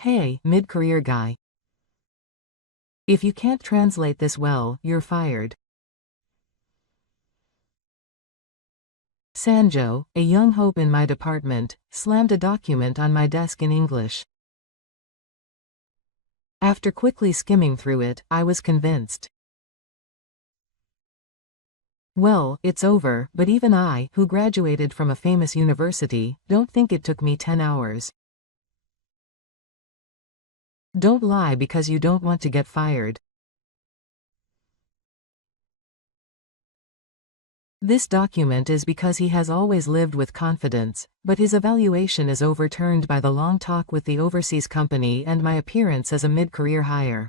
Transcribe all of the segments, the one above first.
Hey, mid-career guy. If you can't translate this well, you're fired. Sanjo, a young hope in my department, slammed a document on my desk in English. After quickly skimming through it, I was convinced. Well, it's over, but even I, who graduated from a famous university, don't think it took me 10 hours. Don't lie because you don't want to get fired. This document is because he has always lived with confidence, but his evaluation is overturned by the long talk with the overseas company and my appearance as a mid-career hire.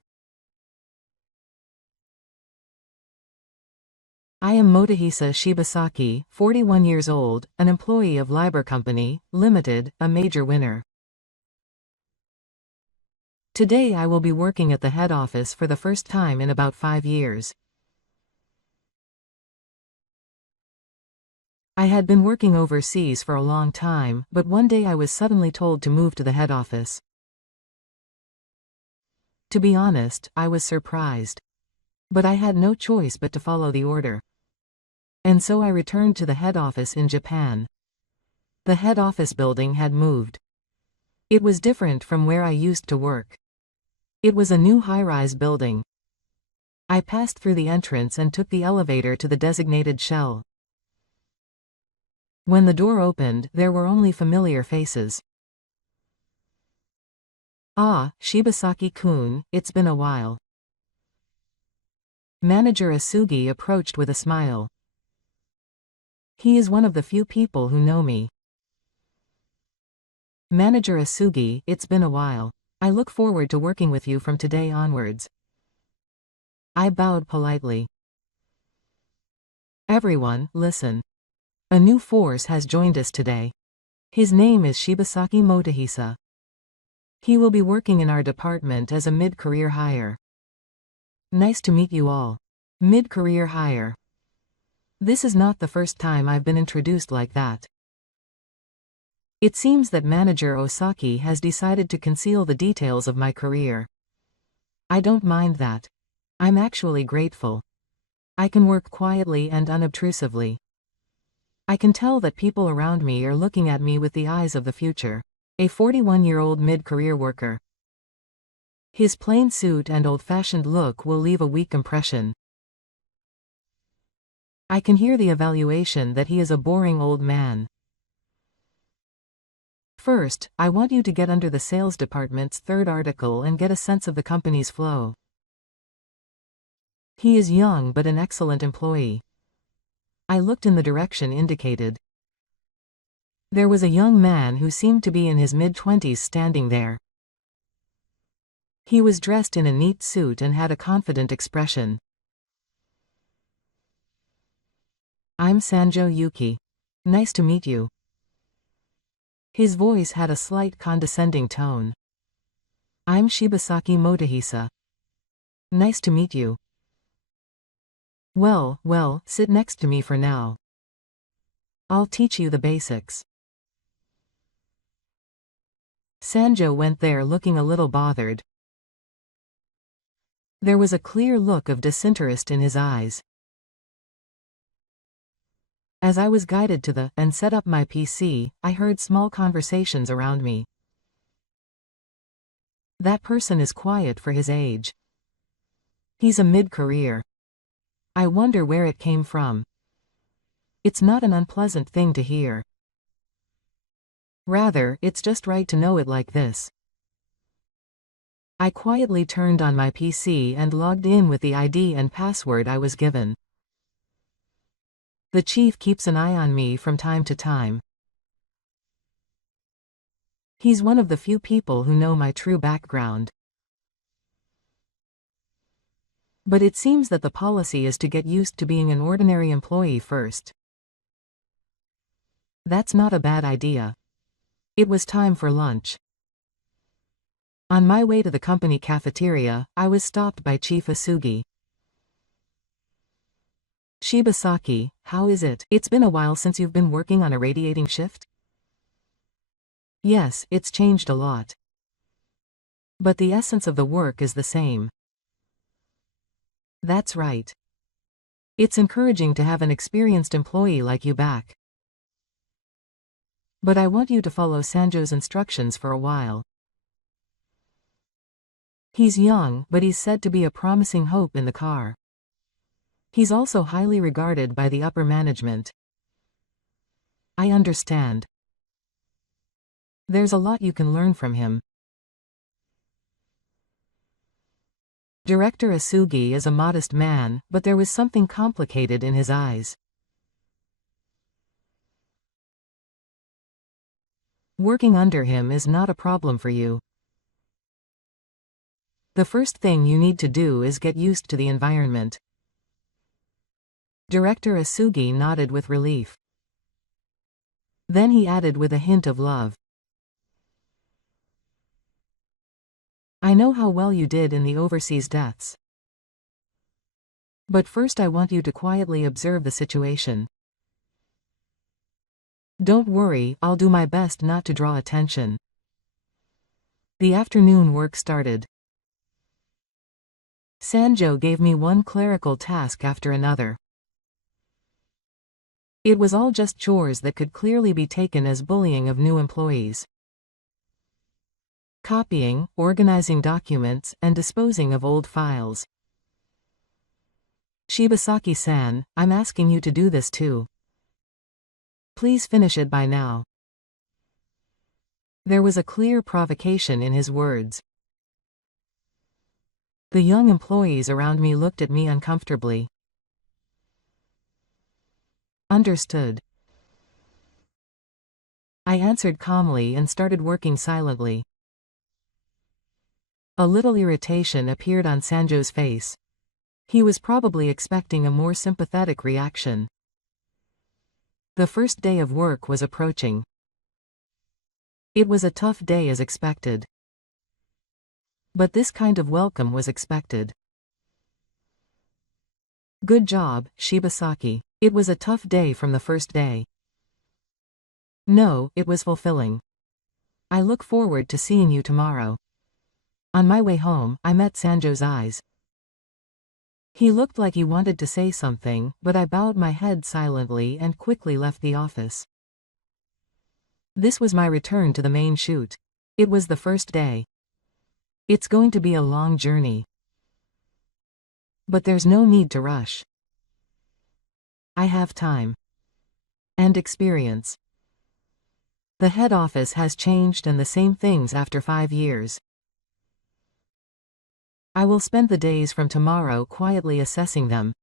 I am Motohisa Shibasaki, 41 years old, an employee of Liber Company, Limited, a major winner. Today I will be working at the head office for the first time in about 5 years. I had been working overseas for a long time, but one day I was suddenly told to move to the head office. To be honest, I was surprised. But I had no choice but to follow the order. And so I returned to the head office in Japan. The head office building had moved. It was different from where I used to work. It was a new high-rise building. I passed through the entrance and took the elevator to the designated shell. When the door opened, there were only familiar faces. Ah, Shibasaki-kun, it's been a while. Manager Asugi approached with a smile. He is one of the few people who know me. Manager Asugi, it's been a while. I look forward to working with you from today onwards. I bowed politely. Everyone, listen. A new force has joined us today. His name is Shibasaki Motohisa. He will be working in our department as a mid-career hire. Nice to meet you all. Mid-career hire. This is not the first time I've been introduced like that. It seems that Manager Osaki has decided to conceal the details of my career. I don't mind that. I'm actually grateful. I can work quietly and unobtrusively. I can tell that people around me are looking at me with the eyes of the future. A 41-year-old mid-career worker. His plain suit and old-fashioned look will leave a weak impression. I can hear the evaluation that he is a boring old man. First, I want you to get under the sales department's third article and get a sense of the company's flow. He is young but an excellent employee. I looked in the direction indicated. There was a young man who seemed to be in his mid-20s standing there. He was dressed in a neat suit and had a confident expression. I'm Sanjo Yuki. Nice to meet you. His voice had a slight condescending tone. I'm Shibasaki Motohisa. Nice to meet you. Well, sit next to me for now. I'll teach you the basics. Sanjo went there looking a little bothered. There was a clear look of disinterest in his eyes. As I was guided to the and set up my PC, I heard small conversations around me. That person is quiet for his age. He's a mid-career. I wonder where it came from. It's not an unpleasant thing to hear. Rather, it's just right to know it like this. I quietly turned on my PC and logged in with the ID and password I was given. The chief keeps an eye on me from time to time. He's one of the few people who know my true background. But it seems that the policy is to get used to being an ordinary employee first. That's not a bad idea. It was time for lunch. On my way to the company cafeteria, I was stopped by Chief Asugi. Shibasaki, how is it? It's been a while since you've been working on a radiating shift? Yes, it's changed a lot. But the essence of the work is the same. That's right. It's encouraging to have an experienced employee like you back. But I want you to follow Sanjo's instructions for a while. He's young, but he's said to be a promising hope in the car. He's also highly regarded by the upper management. I understand. There's a lot you can learn from him. Director Asugi is a modest man, but there was something complicated in his eyes. Working under him is not a problem for you. The first thing you need to do is get used to the environment. Director Asugi nodded with relief. Then he added with a hint of love. I know how well you did in the overseas deaths. But first I want you to quietly observe the situation. Don't worry, I'll do my best not to draw attention. The afternoon work started. Sanjo gave me one clerical task after another. It was all just chores that could clearly be taken as bullying of new employees. Copying, organizing documents, and disposing of old files. Shibasaki-san, I'm asking you to do this too. Please finish it by now. There was a clear provocation in his words. The young employees around me looked at me uncomfortably. Understood. I answered calmly and started working silently. A little irritation appeared on Sanjo's face. He was probably expecting a more sympathetic reaction. The first day of work was approaching. It was a tough day as expected. But this kind of welcome was expected. Good job, Shibasaki. It was a tough day from the first day. No, it was fulfilling. I look forward to seeing you tomorrow. On my way home, I met Sanjo's eyes. He looked like he wanted to say something, but I bowed my head silently and quickly left the office. This was my return to the main shoot. It was the first day. It's going to be a long journey. But there's no need to rush. I have time. And experience. The head office has changed and the same things after 5 years. I will spend the days from tomorrow quietly assessing them.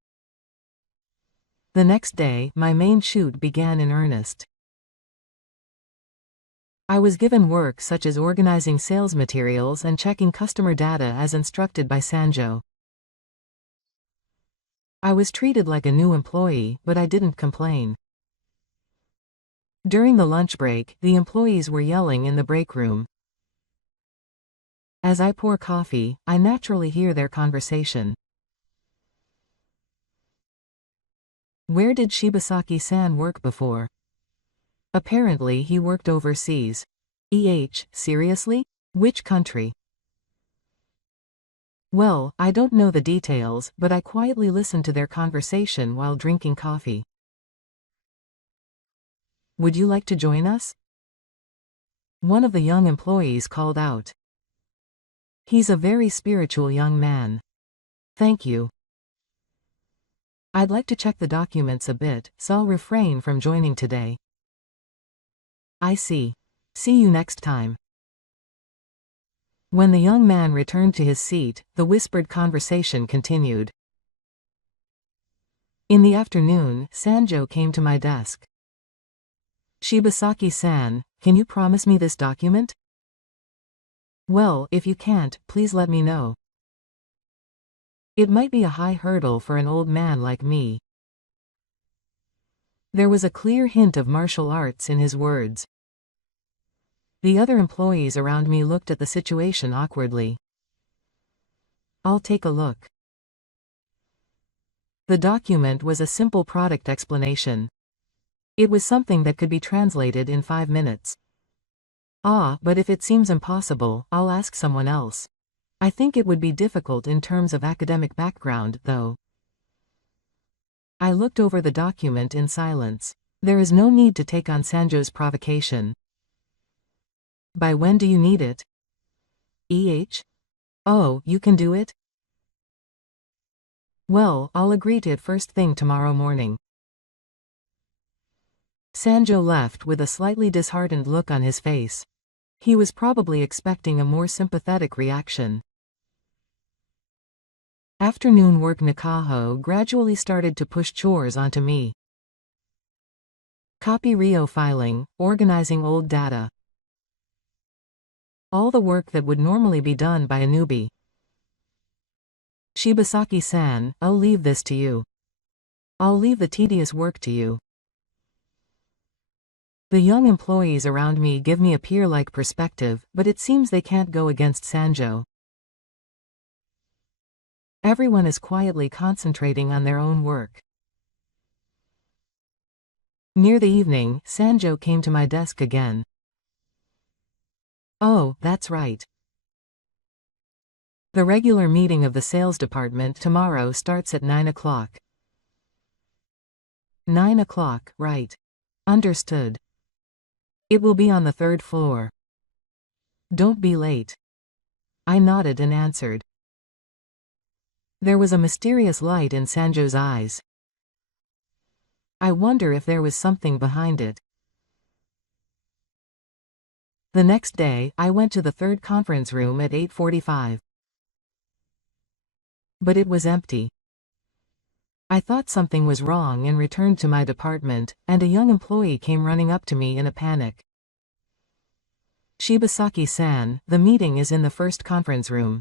The next day, my main shoot began in earnest. I was given work such as organizing sales materials and checking customer data as instructed by Sanjo. I was treated like a new employee, but I didn't complain. During the lunch break, the employees were yelling in the break room. As I pour coffee, I naturally hear their conversation. Where did Shibasaki-san work before? Apparently he worked overseas. Seriously? Which country? Well, I don't know the details, but I quietly listened to their conversation while drinking coffee. Would you like to join us? One of the young employees called out. He's a very spiritual young man. Thank you. I'd like to check the documents a bit, so I'll refrain from joining today. I see. See you next time. When the young man returned to his seat, the whispered conversation continued. In the afternoon, Sanjo came to my desk. Shibasaki-san, can you promise me this document? Well, if you can't, please let me know. It might be a high hurdle for an old man like me. There was a clear hint of martial arts in his words. The other employees around me looked at the situation awkwardly. I'll take a look. The document was a simple product explanation. It was something that could be translated in 5 minutes. Ah, but if it seems impossible, I'll ask someone else. I think it would be difficult in terms of academic background, though. I looked over the document in silence. There is no need to take on Sanjo's provocation. By when do you need it? Oh, you can do it? Well, I'll agree to it first thing tomorrow morning. Sanjo left with a slightly disheartened look on his face. He was probably expecting a more sympathetic reaction. Afternoon work Nakaho gradually started to push chores onto me. Copy Rio filing, organizing old data. All the work that would normally be done by a newbie. Shibasaki-san, I'll leave this to you. I'll leave the tedious work to you. The young employees around me give me a peer-like perspective, but it seems they can't go against Sanjo. Everyone is quietly concentrating on their own work. Near the evening, Sanjo came to my desk again. Oh, that's right. The regular meeting of the sales department tomorrow starts at 9 o'clock. 9 o'clock, right. Understood. It will be on the third floor. Don't be late. I nodded and answered. There was a mysterious light in Sanjo's eyes. I wonder if there was something behind it. The next day, I went to the third conference room at 8:45. But it was empty. I thought something was wrong and returned to my department, and a young employee came running up to me in a panic. Shibasaki-san, the meeting is in the first conference room.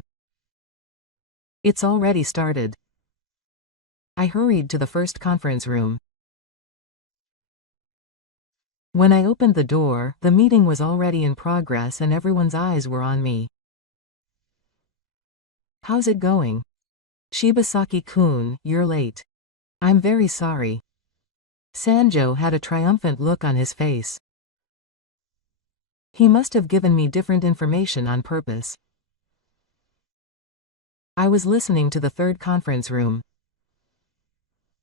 It's already started. I hurried to the first conference room. When I opened the door, the meeting was already in progress and everyone's eyes were on me. How's it going? Shibasaki-kun, you're late. I'm very sorry. Sanjo had a triumphant look on his face. He must have given me different information on purpose. I was listening to the third conference room.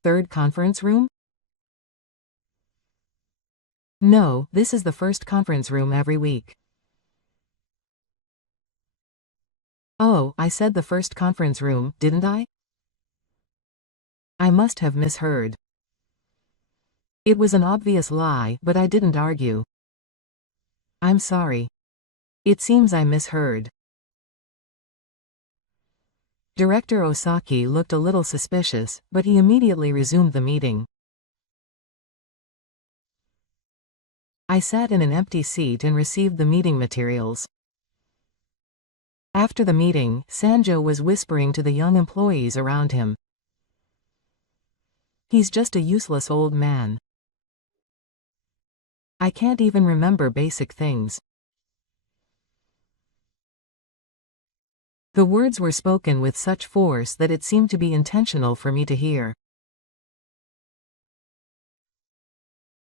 Third conference room? No, this is the first conference room every week. Oh, I said the first conference room, didn't I? I must have misheard. It was an obvious lie, but I didn't argue. I'm sorry. It seems I misheard. Director Osaki looked a little suspicious, but he immediately resumed the meeting. I sat in an empty seat and received the meeting materials. After the meeting, Sanjo was whispering to the young employees around him. He's just a useless old man. I can't even remember basic things. The words were spoken with such force that it seemed to be intentional for me to hear.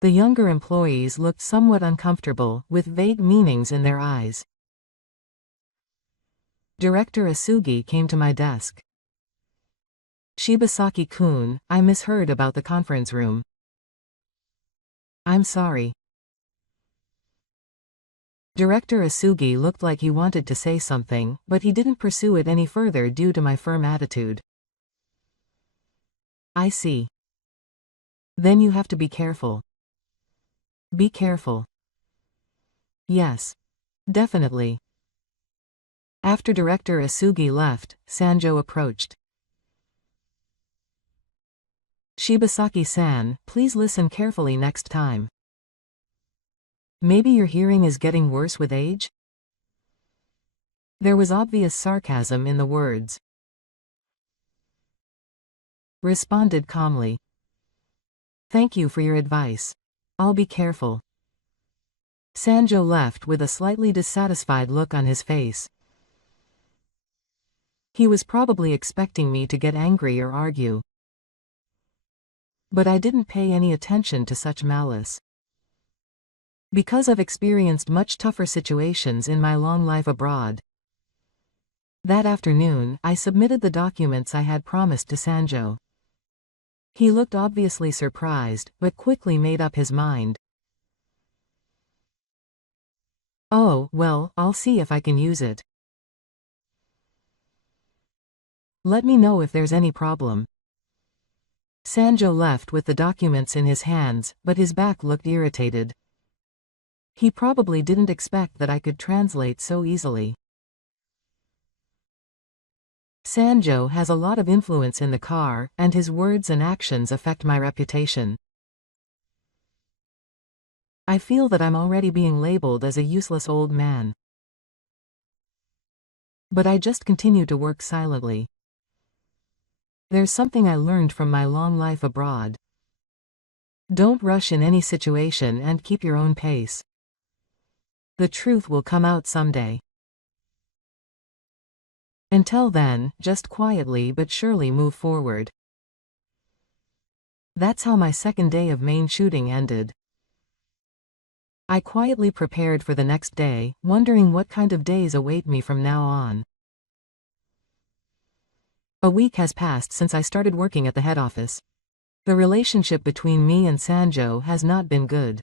The younger employees looked somewhat uncomfortable, with vague meanings in their eyes. Director Asugi came to my desk. Shibasaki-kun, I misheard about the conference room. I'm sorry. Director Asugi looked like he wanted to say something, but he didn't pursue it any further due to my firm attitude. I see. Then you have to be careful. Be careful. Yes. Definitely. After Director Asugi left, Sanjo approached. Shibasaki-san, please listen carefully next time. Maybe your hearing is getting worse with age? There was obvious sarcasm in the words. Responded calmly. Thank you for your advice. I'll be careful. Sanjo left with a slightly dissatisfied look on his face. He was probably expecting me to get angry or argue. But I didn't pay any attention to such malice. because I've experienced much tougher situations in my long life abroad. That afternoon, I submitted the documents I had promised to Sanjo. He looked obviously surprised, but quickly made up his mind. Oh, well, I'll see if I can use it. Let me know if there's any problem. Sanjo left with the documents in his hands, but his back looked irritated. He probably didn't expect that I could translate so easily. Sanjo has a lot of influence in the car, and his words and actions affect my reputation. I feel that I'm already being labeled as a useless old man. But I just continue to work silently. There's something I learned from my long life abroad. Don't rush in any situation and keep your own pace. The truth will come out someday. Until then, just quietly but surely move forward. That's how my second day of main shooting ended. I quietly prepared for the next day, wondering what kind of days await me from now on. A week has passed since I started working at the head office. The relationship between me and Sanjo has not been good.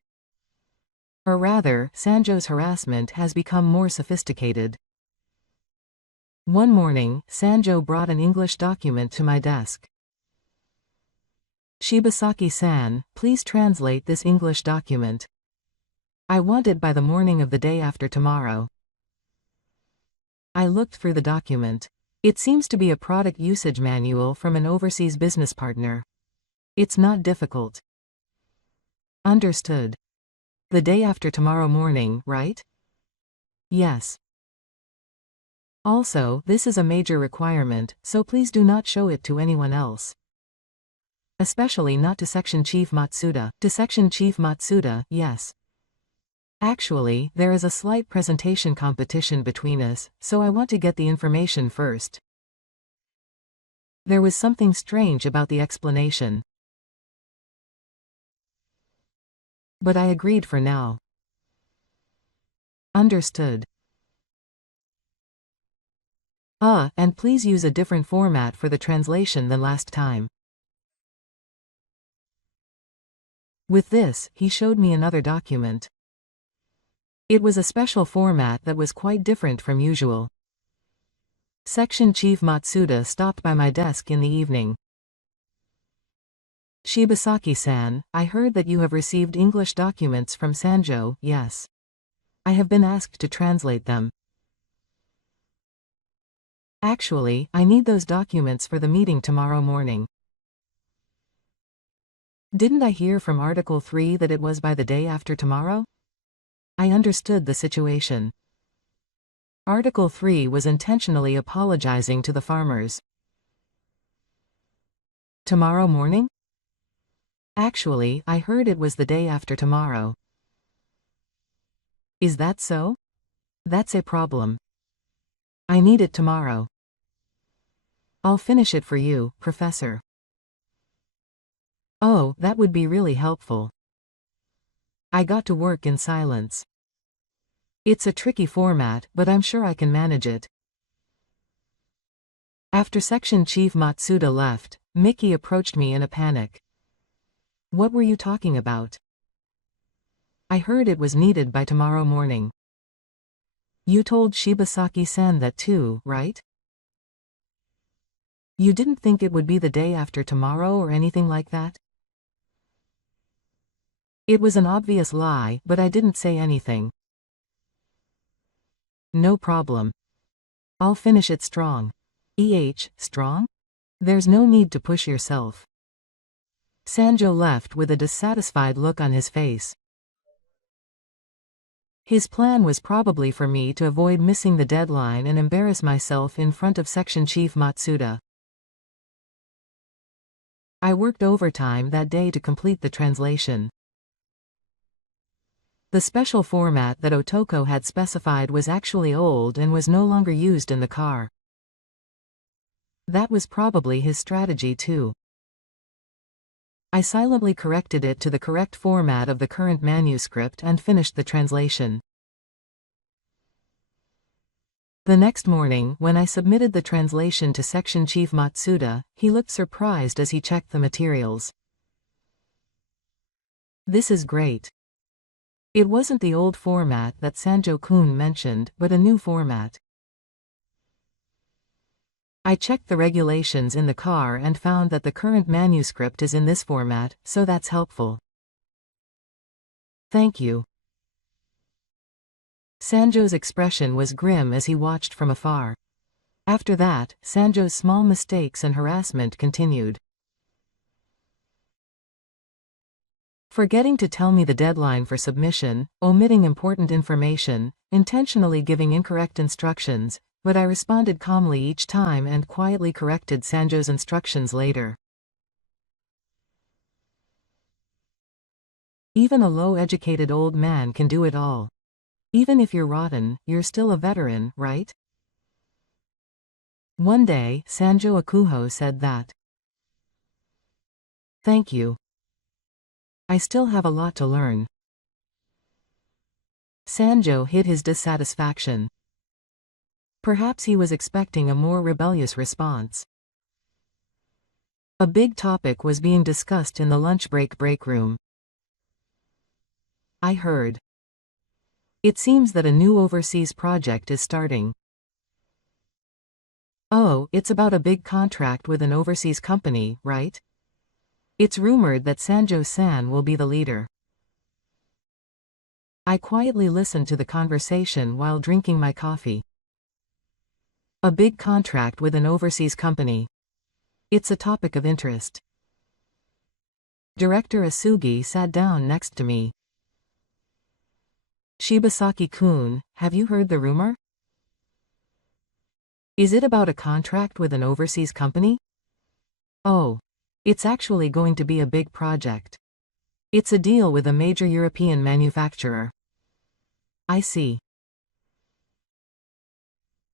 Or rather, Sanjo's harassment has become more sophisticated. One morning, Sanjo brought an English document to my desk. Shibasaki-san, please translate this English document. I want it by the morning of the day after tomorrow. I looked through the document. It seems to be a product usage manual from an overseas business partner. It's not difficult. Understood. The day after tomorrow morning, right? Yes. Also, this is a major requirement, so please do not show it to anyone else. Especially not to Section Chief Matsuda. To Section Chief Matsuda, yes. Actually, there is a slight presentation competition between us, so I want to get the information first. There was something strange about the explanation. But I agreed for now. Understood. And please use a different format for the translation than last time. With this, he showed me another document. It was a special format that was quite different from usual. Section Chief Matsuda stopped by my desk in the evening. Shibasaki-san, I heard that you have received English documents from Sanjo, yes. I have been asked to translate them. Actually, I need those documents for the meeting tomorrow morning. Didn't I hear from Article 3 that it was by the day after tomorrow? I understood the situation. Article 3 was intentionally apologizing to the farmers. Tomorrow morning? Actually, I heard it was the day after tomorrow. Is that so? That's a problem. I need it tomorrow. I'll finish it for you, Professor. Oh, that would be really helpful. I got to work in silence. It's a tricky format, but I'm sure I can manage it. After Section Chief Matsuda left, Mickey approached me in a panic. What were you talking about? I heard it was needed by tomorrow morning. You told Shibasaki-san that too, right? You didn't think it would be the day after tomorrow or anything like that? It was an obvious lie, but I didn't say anything. No problem. I'll finish it strong. Strong? There's no need to push yourself. Sanjo left with a dissatisfied look on his face. His plan was probably for me to avoid missing the deadline and embarrass myself in front of Section Chief Matsuda. I worked overtime that day to complete the translation. The special format that Otoko had specified was actually old and was no longer used in the car. That was probably his strategy too. I silently corrected it to the correct format of the current manuscript and finished the translation. The next morning, when I submitted the translation to Section Chief Matsuda, he looked surprised as he checked the materials. This is great. It wasn't the old format that Sanjo-kun mentioned, but a new format. I checked the regulations in the car and found that the current manuscript is in this format, so that's helpful. Thank you. Sanjo's expression was grim as he watched from afar. After that, Sanjo's small mistakes and harassment continued. Forgetting to tell me the deadline for submission, omitting important information, intentionally giving incorrect instructions, but I responded calmly each time and quietly corrected Sanjo's instructions later. Even a low-educated old man can do it all. Even if you're rotten, you're still a veteran, right? One day, Sanjo Akuho said that. Thank you. I still have a lot to learn. Sanjo hid his dissatisfaction. Perhaps he was expecting a more rebellious response. A big topic was being discussed in the lunch break room. I heard. It seems that a new overseas project is starting. Oh, it's about a big contract with an overseas company, right? It's rumored that Sanjo-san will be the leader. I quietly listened to the conversation while drinking my coffee. A big contract with an overseas company. It's a topic of interest. Director Asugi sat down next to me. Shibasaki-kun, have you heard the rumor? Is it about a contract with an overseas company? Oh. It's actually going to be a big project. It's a deal with a major European manufacturer. I see.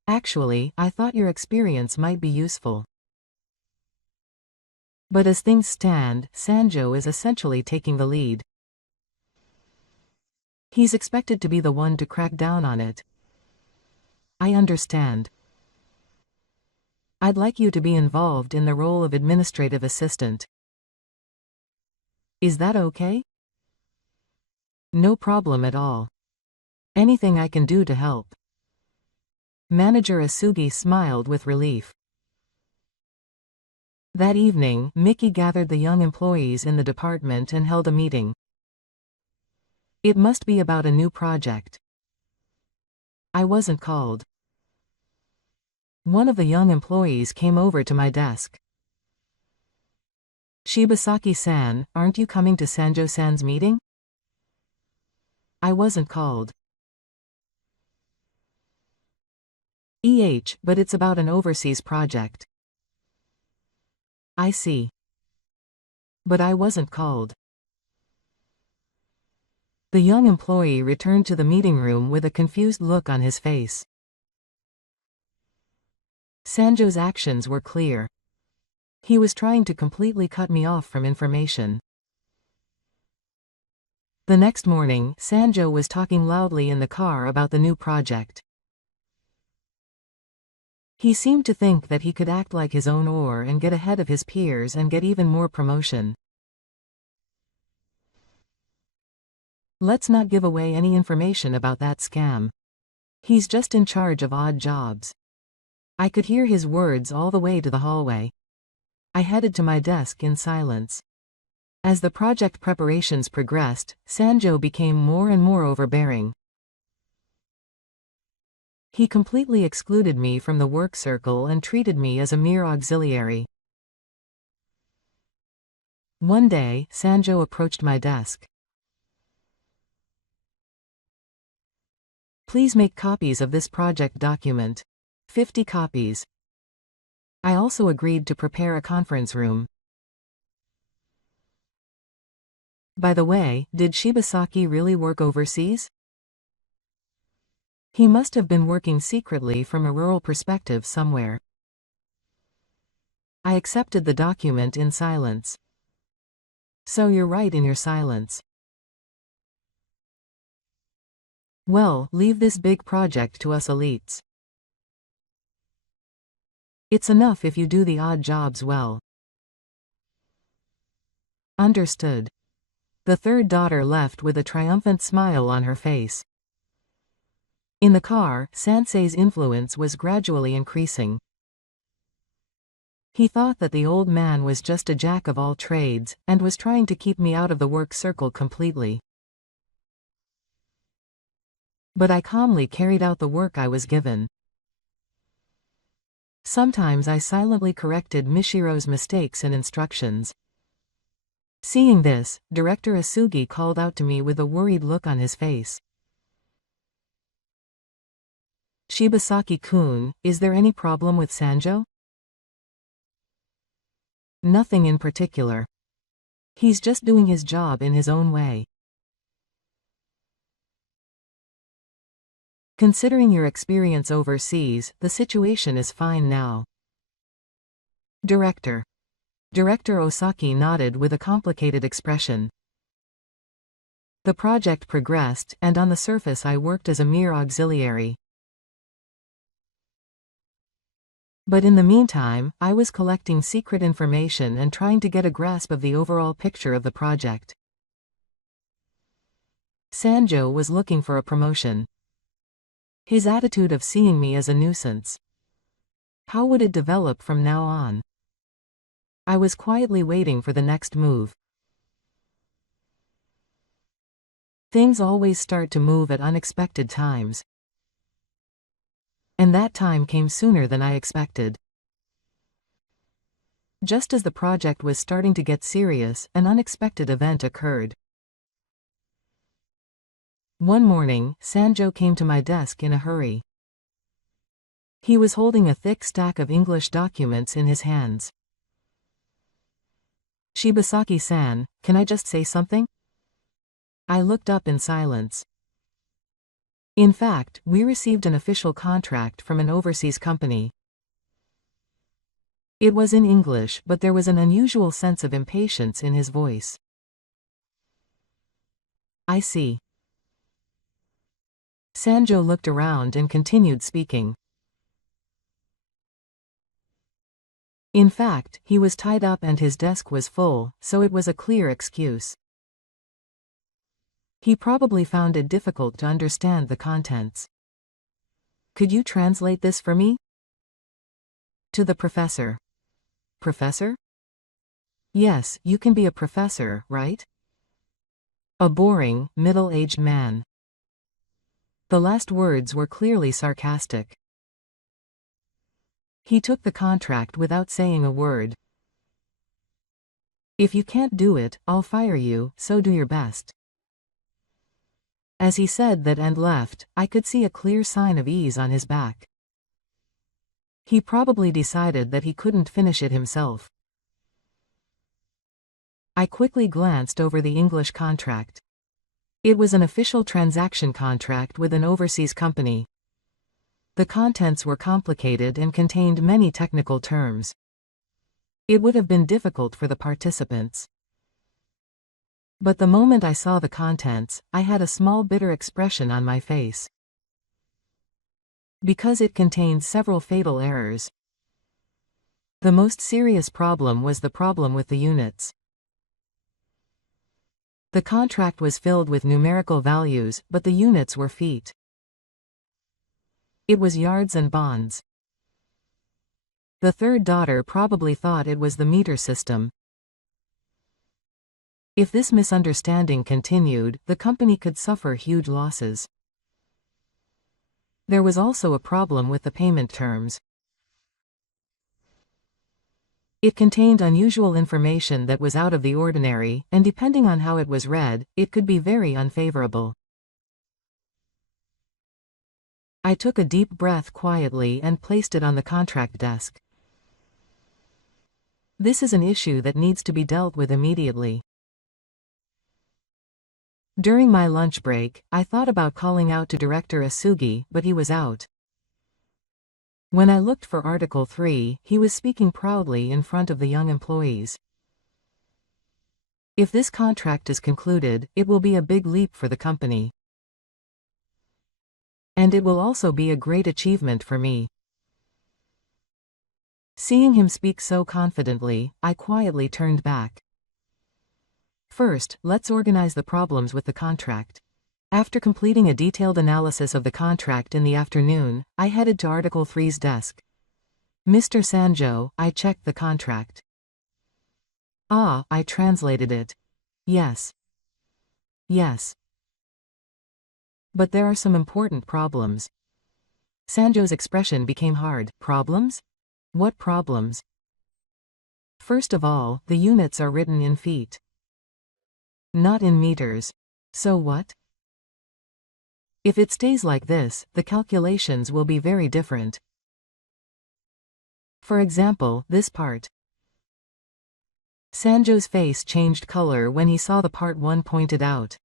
Actually, I thought your experience might be useful. But as things stand, Sanjo is essentially taking the lead. He's expected to be the one to crack down on it. I understand. I'd like you to be involved in the role of administrative assistant. Is that okay? No problem at all. Anything I can do to help. Manager Asugi smiled with relief. That evening, Miki gathered the young employees in the department and held a meeting. It must be about a new project. I wasn't called. One of the young employees came over to my desk. Shibasaki-san, aren't you coming to Sanjo-san's meeting? I wasn't called. But it's about an overseas project. I see. But I wasn't called. The young employee returned to the meeting room with a confused look on his face. Sanjo's actions were clear. He was trying to completely cut me off from information. The next morning, Sanjo was talking loudly in the car about the new project. He seemed to think that he could act like his own and get ahead of his peers and get even more promotion. Let's not give away any information about that scam. He's just in charge of odd jobs. I could hear his words all the way to the hallway. I headed to my desk in silence. As the project preparations progressed, Sanjo became more and more overbearing. He completely excluded me from the work circle and treated me as a mere auxiliary. One day, Sanjo approached my desk. Please make copies of this project document. 50 copies. I also agreed to prepare a conference room. By the way, did Shibasaki really work overseas? He must have been working secretly from a rural perspective somewhere. I accepted the document in silence. So you're right in your silence. Well, leave this big project to us elites. It's enough if you do the odd jobs well. Understood. The third daughter left with a triumphant smile on her face. In the car, Sansei's influence was gradually increasing. He thought that the old man was just a jack of all trades, and was trying to keep me out of the work circle completely. But I calmly carried out the work I was given. Sometimes I silently corrected Mishiro's mistakes and instructions. Seeing this, Director Asugi called out to me with a worried look on his face. Shibasaki-kun, is there any problem with Sanjo? Nothing in particular. He's just doing his job in his own way. Considering your experience overseas, the situation is fine now. Director Osaki nodded with a complicated expression. The project progressed, and on the surface I worked as a mere auxiliary. But in the meantime, I was collecting secret information and trying to get a grasp of the overall picture of the project. Sanjo was looking for a promotion. His attitude of seeing me as a nuisance. How would it develop from now on? I was quietly waiting for the next move. Things always start to move at unexpected times. And that time came sooner than I expected. Just as the project was starting to get serious, an unexpected event occurred. One morning, Sanjo came to my desk in a hurry. He was holding a thick stack of English documents in his hands. Shibasaki-san, can I just say something? I looked up in silence. In fact, we received an official contract from an overseas company. It was in English, but there was an unusual sense of impatience in his voice. I see. Sanjo looked around and continued speaking. In fact, he was tied up and his desk was full, so it was a clear excuse. He probably found it difficult to understand the contents. Could you translate this for me? To the professor. Professor? Yes, you can be a professor, right? A boring, middle-aged man. The last words were clearly sarcastic. He took the contract without saying a word. If you can't do it, I'll fire you, so do your best. As he said that and left, I could see a clear sign of ease on his back. He probably decided that he couldn't finish it himself. I quickly glanced over the English contract. It was an official transaction contract with an overseas company. The contents were complicated and contained many technical terms. It would have been difficult for the participants. But the moment I saw the contents, I had a small bitter expression on my face. Because it contained several fatal errors. The most serious problem was the problem with the units. The contract was filled with numerical values, but the units were feet. It was yards and bonds. The third daughter probably thought it was the meter system. If this misunderstanding continued, the company could suffer huge losses. There was also a problem with the payment terms. It contained unusual information that was out of the ordinary, and depending on how it was read, it could be very unfavorable. I took a deep breath quietly and placed it on the contract desk. This is an issue that needs to be dealt with immediately. During my lunch break, I thought about calling out to Director Asugi, but he was out. When I looked for Article 3, he was speaking proudly in front of the young employees. If this contract is concluded, it will be a big leap for the company. And it will also be a great achievement for me. Seeing him speak so confidently, I quietly turned back. First, let's organize the problems with the contract. After completing a detailed analysis of the contract in the afternoon, I headed to Article 3's desk. Mr. Sanjo, I checked the contract. Ah, I translated it. Yes. Yes. But there are some important problems. Sanjo's expression became hard. Problems? What problems? First of all, the units are written in feet, not in meters. So what? If it stays like this, the calculations will be very different. For example, this part. Sanjo's face changed color when he saw the part 1 pointed out.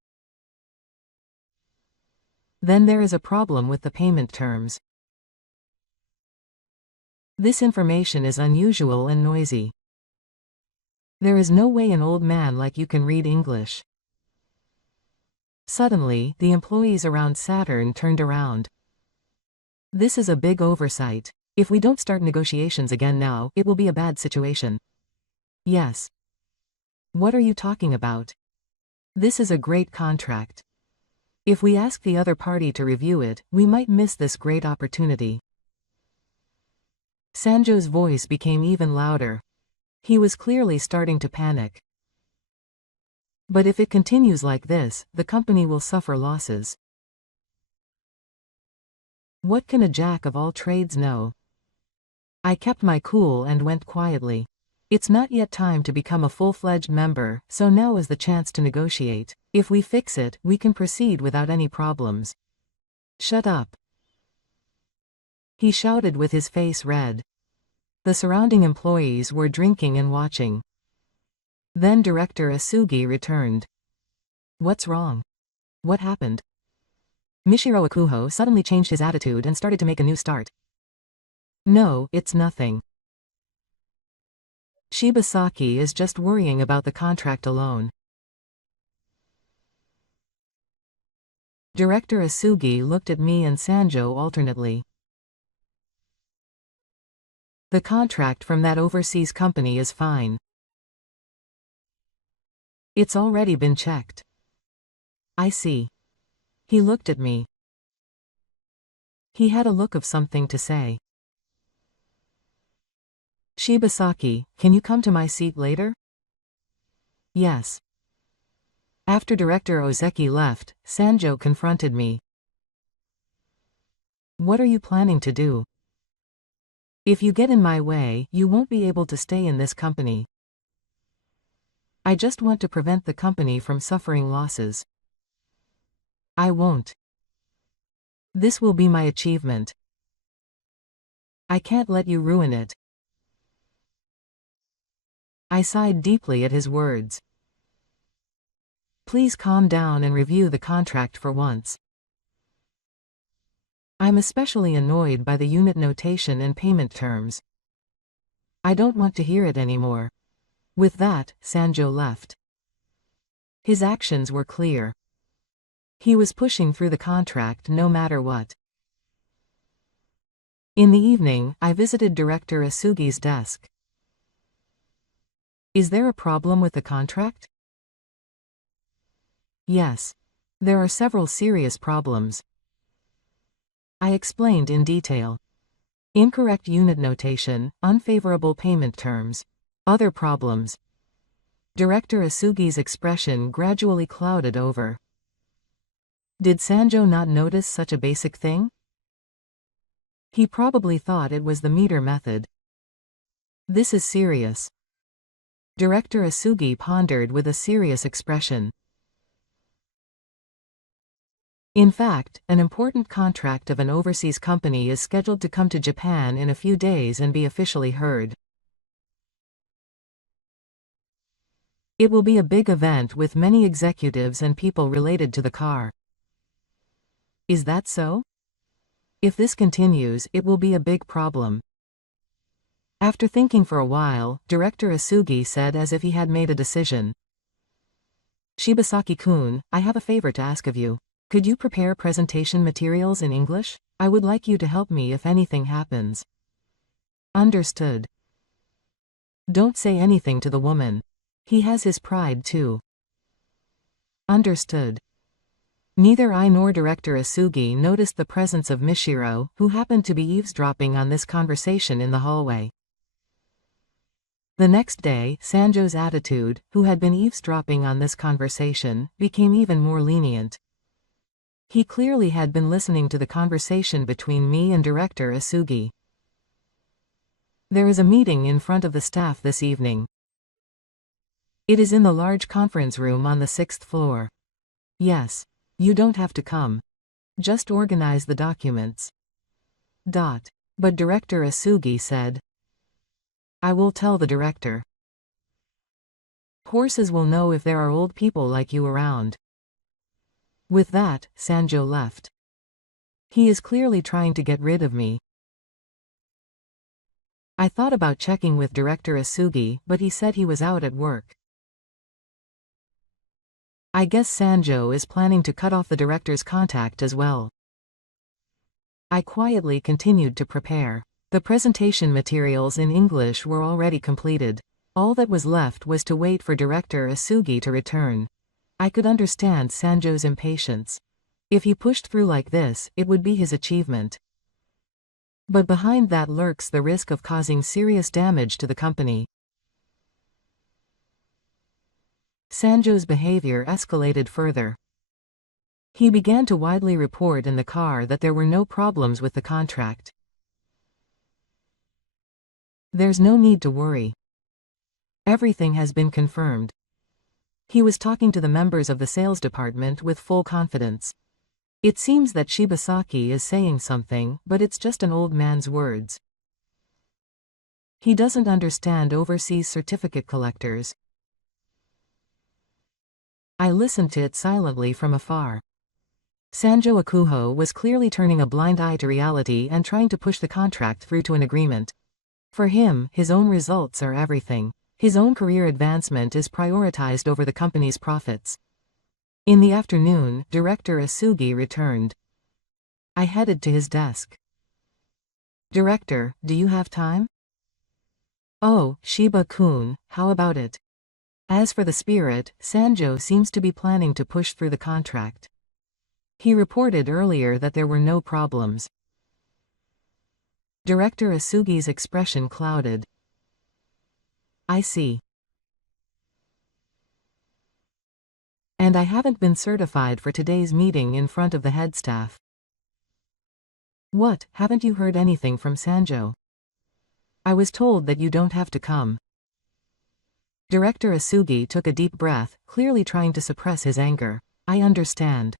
Then there is a problem with the payment terms. This information is unusual and noisy. There is no way an old man like you can read English. Suddenly, the employees around Saturn turned around. This is a big oversight. If we don't start negotiations again now, it will be a bad situation. Yes. What are you talking about? This is a great contract. If we ask the other party to review it, we might miss this great opportunity. Sanjo's voice became even louder. He was clearly starting to panic. But if it continues like this, the company will suffer losses. What can a jack of all trades know? I kept my cool and went quietly. It's not yet time to become a full-fledged member, so now is the chance to negotiate. If we fix it, we can proceed without any problems. Shut up. He shouted with his face red. The surrounding employees were drinking and watching. Then Director Asugi returned. What's wrong? What happened? Mishiro Akuho suddenly changed his attitude and started to make a new start. No, it's nothing. Shibasaki is just worrying about the contract alone. Director Asugi looked at me and Sanjo alternately. The contract from that overseas company is fine. It's already been checked. I see. He looked at me. He had a look of something to say. Shibasaki, can you come to my seat later? Yes. After Director Ozeki left, Sanjo confronted me. What are you planning to do? If you get in my way, you won't be able to stay in this company. I just want to prevent the company from suffering losses. I won't. This will be my achievement. I can't let you ruin it. I sighed deeply at his words. Please calm down and review the contract for once. I'm especially annoyed by the unit notation and payment terms. I don't want to hear it anymore. With that, Sanjo left. His actions were clear. He was pushing through the contract no matter what. In the evening, I visited Director Asugi's desk. Is there a problem with the contract? Yes. There are several serious problems. I explained in detail. Incorrect unit notation, unfavorable payment terms. Other problems. Director Asugi's expression gradually clouded over. Did Sanjo not notice such a basic thing? He probably thought it was the meter method. This is serious. Director Asugi pondered with a serious expression. In fact, an important contract of an overseas company is scheduled to come to Japan in a few days and be officially heard. It will be a big event with many executives and people related to the car. Is that so? If this continues, it will be a big problem. After thinking for a while, Director Asugi said as if he had made a decision. Shibasaki-kun, I have a favor to ask of you. Could you prepare presentation materials in English? I would like you to help me if anything happens. Understood. Don't say anything to the woman. He has his pride too. Understood. Neither I nor Director Asugi noticed the presence of Mishiro, who happened to be eavesdropping on this conversation in the hallway. The next day, Sanjo's attitude, who had been eavesdropping on this conversation, became even more lenient. He clearly had been listening to the conversation between me and Director Asugi. There is a meeting in front of the staff this evening. It is in the large conference room on the 6th floor. Yes. You don't have to come. Just organize the documents. But Director Asugi said. I will tell the director. Horses will know if there are old people like you around. With that, Sanjo left. He is clearly trying to get rid of me. I thought about checking with Director Asugi, but he said he was out at work. I guess Sanjo is planning to cut off the director's contact as well. I quietly continued to prepare. The presentation materials in English were already completed. All that was left was to wait for Director Asugi to return. I could understand Sanjo's impatience. If he pushed through like this, it would be his achievement. But behind that lurks the risk of causing serious damage to the company. Sanjo's behavior escalated further. He began to widely report in the car that there were no problems with the contract. There's no need to worry. Everything has been confirmed. He was talking to the members of the sales department with full confidence. It seems that Shibasaki is saying something, but it's just an old man's words. He doesn't understand overseas certificate collectors. I listened to it silently from afar. Sanjo Akuho was clearly turning a blind eye to reality and trying to push the contract through to an agreement. For him, his own results are everything. His own career advancement is prioritized over the company's profits. In the afternoon, Director Asugi returned. I headed to his desk. Director, do you have time? Oh, Shiba-kun, how about it? As for the spirit, Sanjo seems to be planning to push through the contract. He reported earlier that there were no problems. Director Asugi's expression clouded. I see. And I haven't been certified for today's meeting in front of the head staff. What, haven't you heard anything from Sanjo? I was told that you don't have to come. Director Asugi took a deep breath, clearly trying to suppress his anger. I understand.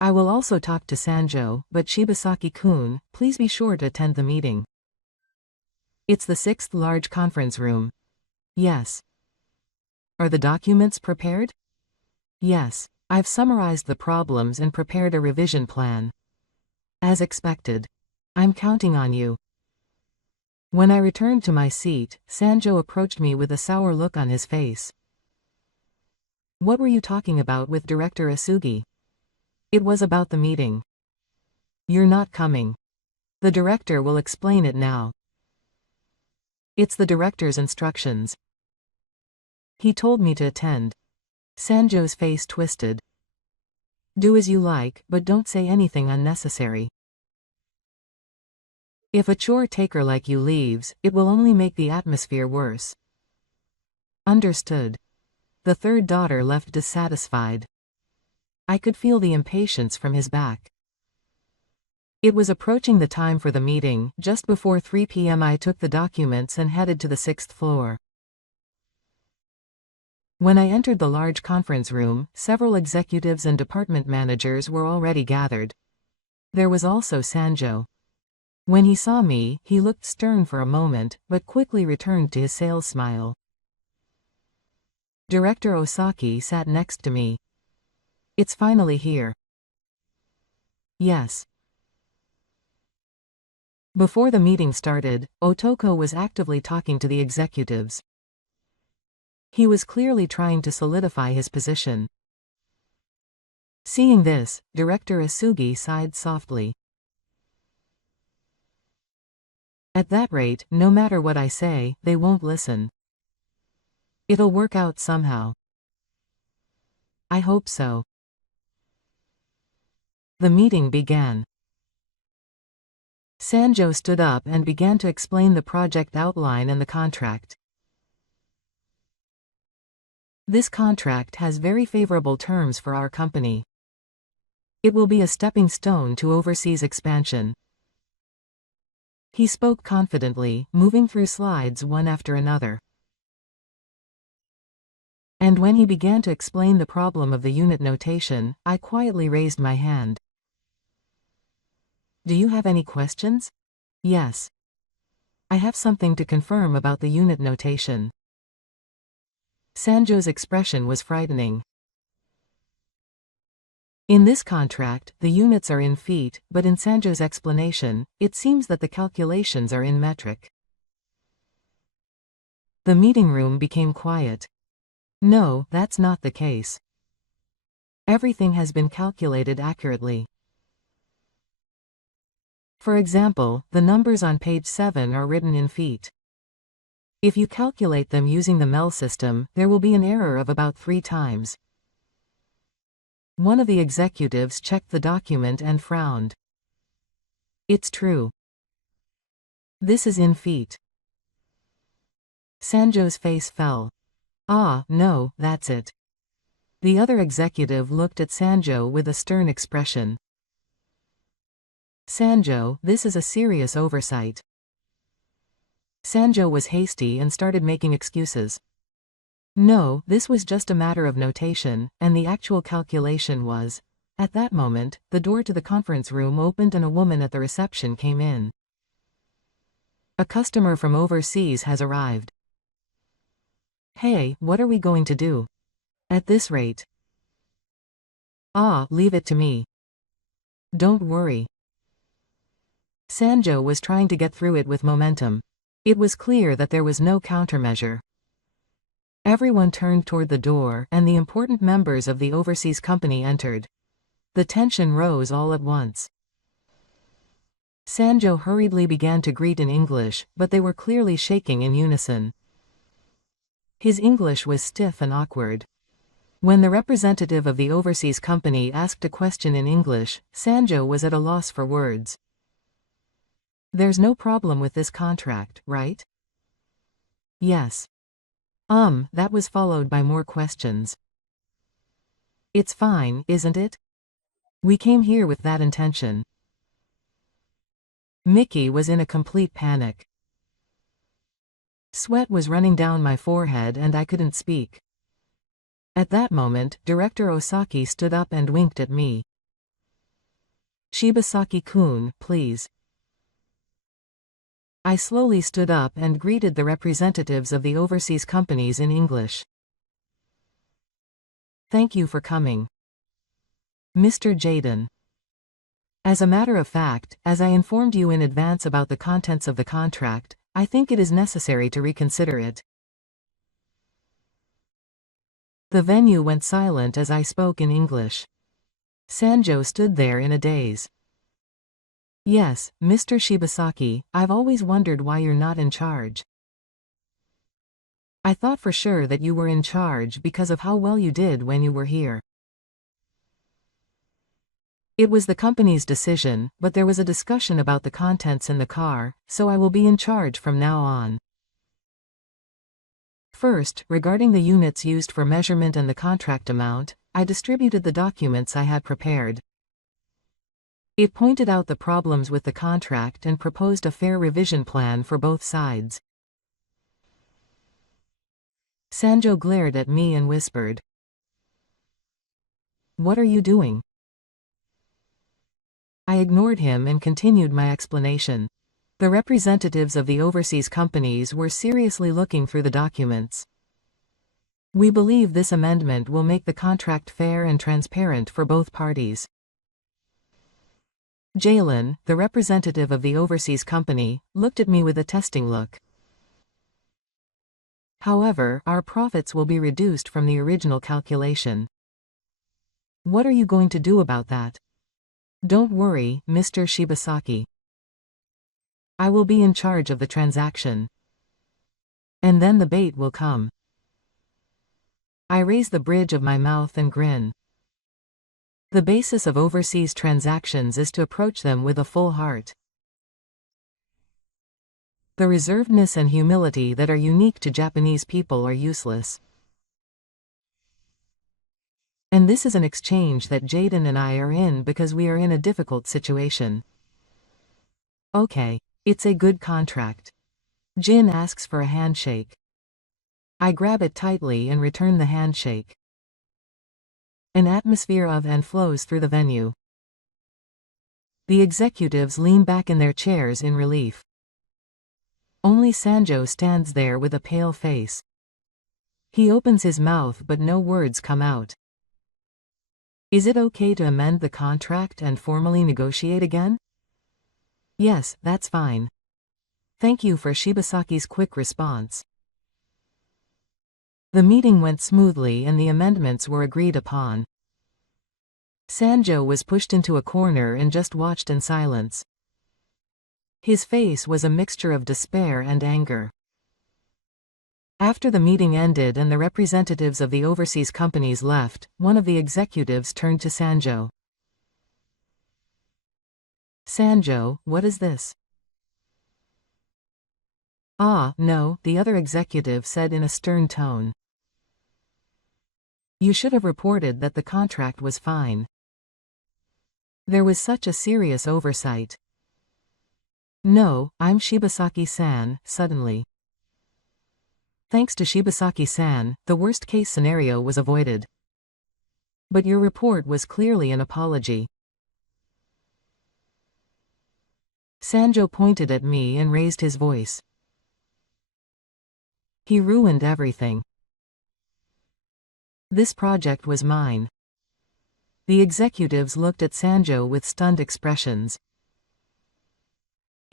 I will also talk to Sanjo, but Shibasaki-kun, please be sure to attend the meeting. It's the 6th large conference room. Yes. Are the documents prepared? Yes. I've summarized the problems and prepared a revision plan. As expected. I'm counting on you. When I returned to my seat, Sanjo approached me with a sour look on his face. What were you talking about with Director Asugi? It was about the meeting. You're not coming. The director will explain it now. It's the director's instructions. He told me to attend. Sanjo's face twisted. Do as you like, but don't say anything unnecessary. If a chore taker like you leaves, it will only make the atmosphere worse. Understood. The third daughter left dissatisfied. I could feel the impatience from his back. It was approaching the time for the meeting. Just before 3 p.m. I took the documents and headed to the 6th floor. When I entered the large conference room, several executives and department managers were already gathered. There was also Sanjo. When he saw me, he looked stern for a moment, but quickly returned to his sales smile. Director Osaki sat next to me. It's finally here. Yes. Before the meeting started, Otoko was actively talking to the executives. He was clearly trying to solidify his position. Seeing this, Director Asugi sighed softly. At that rate, no matter what I say, they won't listen. It'll work out somehow. I hope so. The meeting began. Sanjo stood up and began to explain the project outline and the contract. This contract has very favorable terms for our company. It will be a stepping stone to overseas expansion. He spoke confidently, moving through slides one after another. And when he began to explain the problem of the unit notation, I quietly raised my hand. Do you have any questions? Yes. I have something to confirm about the unit notation. Sanjo's expression was frightening. In this contract, the units are in feet, but in Sanjo's explanation, it seems that the calculations are in metric. The meeting room became quiet. No, that's not the case. Everything has been calculated accurately. For example, the numbers on page 7 are written in feet. If you calculate them using the MEL system, there will be an error of about 3 times. One of the executives checked the document and frowned. It's true. This is in feet. Sanjo's face fell. Ah, no, that's it. The other executive looked at Sanjo with a stern expression. Sanjo, this is a serious oversight. Sanjo was hasty and started making excuses. No, this was just a matter of notation, and the actual calculation was. At that moment, the door to the conference room opened and a woman at the reception came in. A customer from overseas has arrived. Hey, what are we going to do? At this rate? Ah, leave it to me. Don't worry. Sanjo was trying to get through it with momentum. It was clear that there was no countermeasure. Everyone turned toward the door, and the important members of the overseas company entered. The tension rose all at once. Sanjo hurriedly began to greet in English, but they were clearly shaking in unison. His English was stiff and awkward. When the representative of the overseas company asked a question in English, Sanjo was at a loss for words. There's no problem with this contract, right? Yes. That was followed by more questions. It's fine, isn't it? We came here with that intention. Mickey was in a complete panic. Sweat was running down my forehead and I couldn't speak. At that moment, Director Osaki stood up and winked at me. Shibasaki-kun, please. I slowly stood up and greeted the representatives of the overseas companies in English. Thank you for coming. Mr. Jaden. As a matter of fact, as I informed you in advance about the contents of the contract, I think it is necessary to reconsider it. The venue went silent as I spoke in English. Sanjo stood there in a daze. Yes, Mr. Shibasaki, I've always wondered why you're not in charge. I thought for sure that you were in charge because of how well you did when you were here. It was the company's decision, but there was a discussion about the contents in the car, so I will be in charge from now on. First, regarding the units used for measurement and the contract amount, I distributed the documents I had prepared. It pointed out the problems with the contract and proposed a fair revision plan for both sides. Sanjo glared at me and whispered, "What are you doing?" I ignored him and continued my explanation. The representatives of the overseas companies were seriously looking through the documents. We believe this amendment will make the contract fair and transparent for both parties. Jalen, the representative of the overseas company, looked at me with a testing look. However, our profits will be reduced from the original calculation. What are you going to do about that? Don't worry, Mr. Shibasaki. I will be in charge of the transaction. And then the bait will come. I raise the bridge of my mouth and grin. The basis of overseas transactions is to approach them with a full heart. The reservedness and humility that are unique to Japanese people are useless. And this is an exchange that Jaden and I are in because we are in a difficult situation. Okay, it's a good contract. Jin asks for a handshake. I grab it tightly and return the handshake. An atmosphere of and flows through the venue. The executives lean back in their chairs in relief. Only Sanjo stands there with a pale face. He opens his mouth but no words come out. Is it okay to amend the contract and formally negotiate again? Yes, that's fine. Thank you for Shibasaki's quick response. The meeting went smoothly and the amendments were agreed upon. Sanjo was pushed into a corner and just watched in silence. His face was a mixture of despair and anger. After the meeting ended and the representatives of the overseas companies left, one of the executives turned to Sanjo. Sanjo, what is this? Ah, no, the other executive said in a stern tone. You should have reported that the contract was fine. There was such a serious oversight. No, I'm Shibasaki-san, suddenly. Thanks to Shibasaki-san, the worst-case scenario was avoided. But your report was clearly an apology. Sanjo pointed at me and raised his voice. He ruined everything. This project was mine. The executives looked at Sanjo with stunned expressions.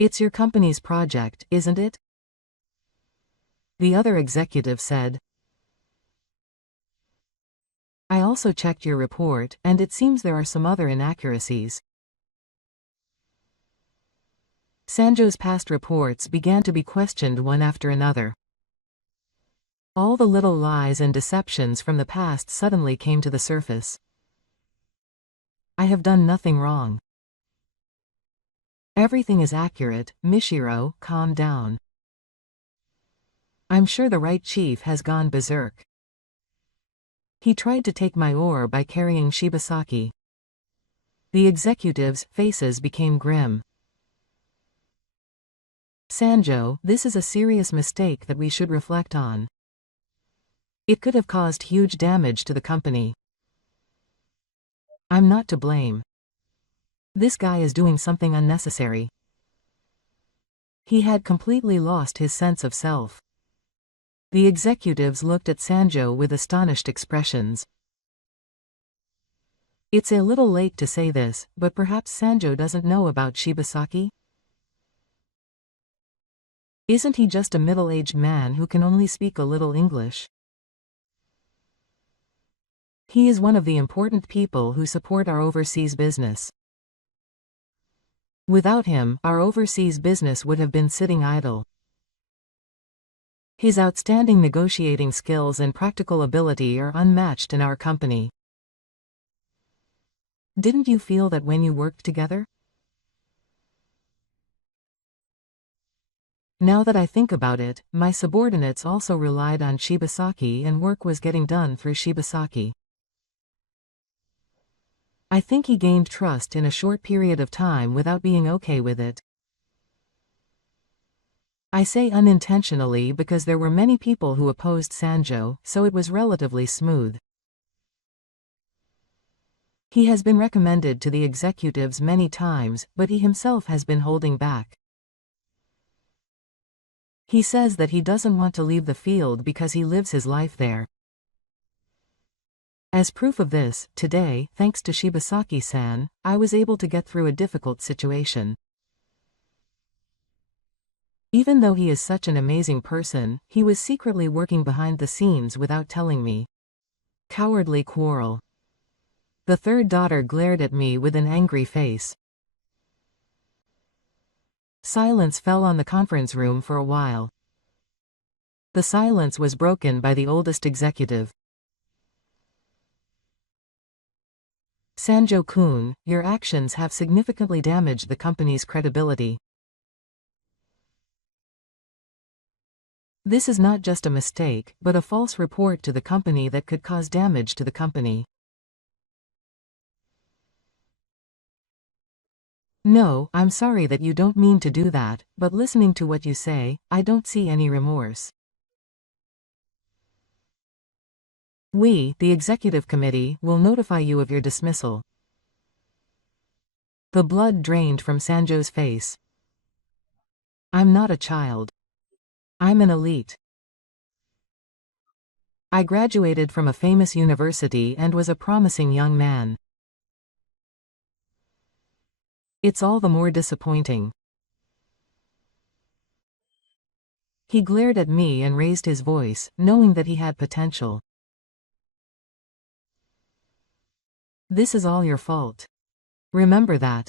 It's your company's project, isn't it? The other executive said. I also checked your report, and it seems there are some other inaccuracies. Sanjo's past reports began to be questioned one after another. All the little lies and deceptions from the past suddenly came to the surface. I have done nothing wrong. Everything is accurate, Mishiro, calm down. I'm sure the right chief has gone berserk. He tried to take my ore by carrying Shibasaki. The executives' faces became grim. Sanjo, this is a serious mistake that we should reflect on. It could have caused huge damage to the company. I'm not to blame. This guy is doing something unnecessary. He had completely lost his sense of self. The executives looked at Sanjo with astonished expressions. It's a little late to say this, but perhaps Sanjo doesn't know about Shibasaki? Isn't he just a middle-aged man who can only speak a little English? He is one of the important people who support our overseas business. Without him, our overseas business would have been sitting idle. His outstanding negotiating skills and practical ability are unmatched in our company. Didn't you feel that when you worked together? Now that I think about it, my subordinates also relied on Shibasaki and work was getting done through Shibasaki. I think he gained trust in a short period of time without being okay with it. I say unintentionally because there were many people who opposed Sanjo, so it was relatively smooth. He has been recommended to the executives many times, but he himself has been holding back. He says that he doesn't want to leave the field because he lives his life there. As proof of this, today, thanks to Shibasaki-san, I was able to get through a difficult situation. Even though he is such an amazing person, he was secretly working behind the scenes without telling me. Cowardly quarrel. The third daughter glared at me with an angry face. Silence fell on the conference room for a while. The silence was broken by the oldest executive. Sanjo-kun, your actions have significantly damaged the company's credibility. This is not just a mistake, but a false report to the company that could cause damage to the company. No, I'm sorry that you don't mean to do that, but listening to what you say, I don't see any remorse. We, the executive committee, will notify you of your dismissal. The blood drained from Sanjo's face. I'm not a child. I'm an elite. I graduated from a famous university and was a promising young man. It's all the more disappointing. He glared at me and raised his voice, knowing that he had potential. This is all your fault. Remember that.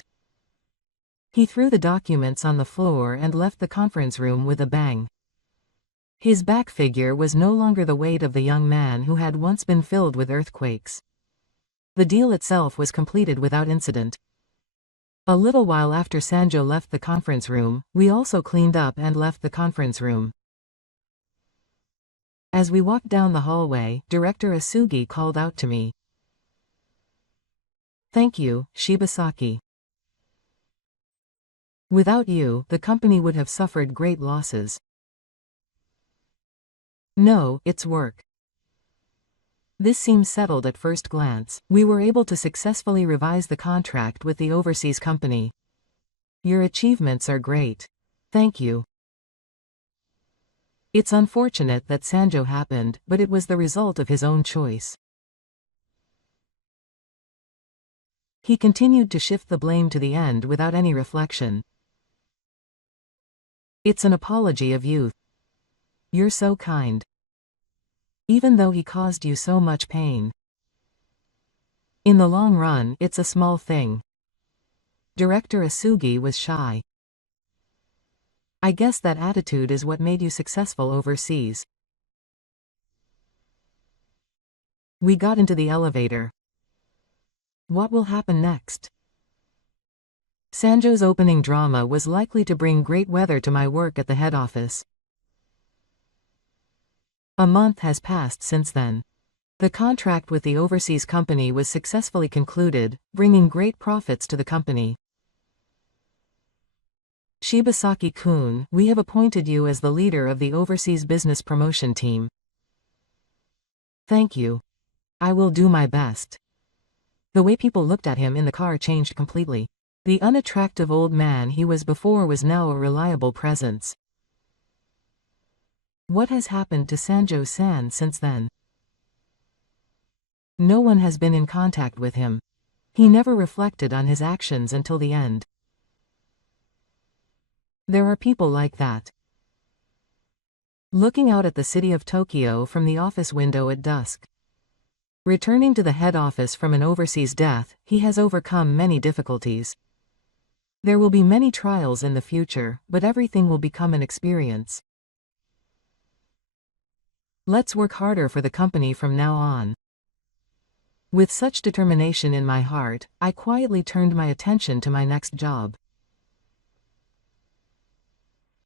He threw the documents on the floor and left the conference room with a bang. His back figure was no longer the weight of the young man who had once been filled with earthquakes. The deal itself was completed without incident. A little while after Sanjo left the conference room, we also cleaned up and left the conference room. As we walked down the hallway, Director Asugi called out to me. Thank you, Shibasaki. Without you, the company would have suffered great losses. No, it's work. This seems settled at first glance. We were able to successfully revise the contract with the overseas company. Your achievements are great. Thank you. It's unfortunate that Sanjo happened, but it was the result of his own choice. He continued to shift the blame to the end without any reflection. It's an apology of youth. You're so kind. Even though he caused you so much pain. In the long run, it's a small thing. Director Asugi was shy. I guess that attitude is what made you successful overseas. We got into the elevator. What will happen next? Sanjo's opening drama was likely to bring great weather to my work at the head office. A month has passed since then. The contract with the overseas company was successfully concluded, bringing great profits to the company. Shibasaki-kun, we have appointed you as the leader of the overseas business promotion team. Thank you. I will do my best. The way people looked at him in the car changed completely. The unattractive old man he was before was now a reliable presence. What has happened to Sanjo-san since then? No one has been in contact with him. He never reflected on his actions until the end. There are people like that. Looking out at the city of Tokyo from the office window at dusk. Returning to the head office from an overseas death, he has overcome many difficulties. There will be many trials in the future, but everything will become an experience. Let's work harder for the company from now on. With such determination in my heart, I quietly turned my attention to my next job.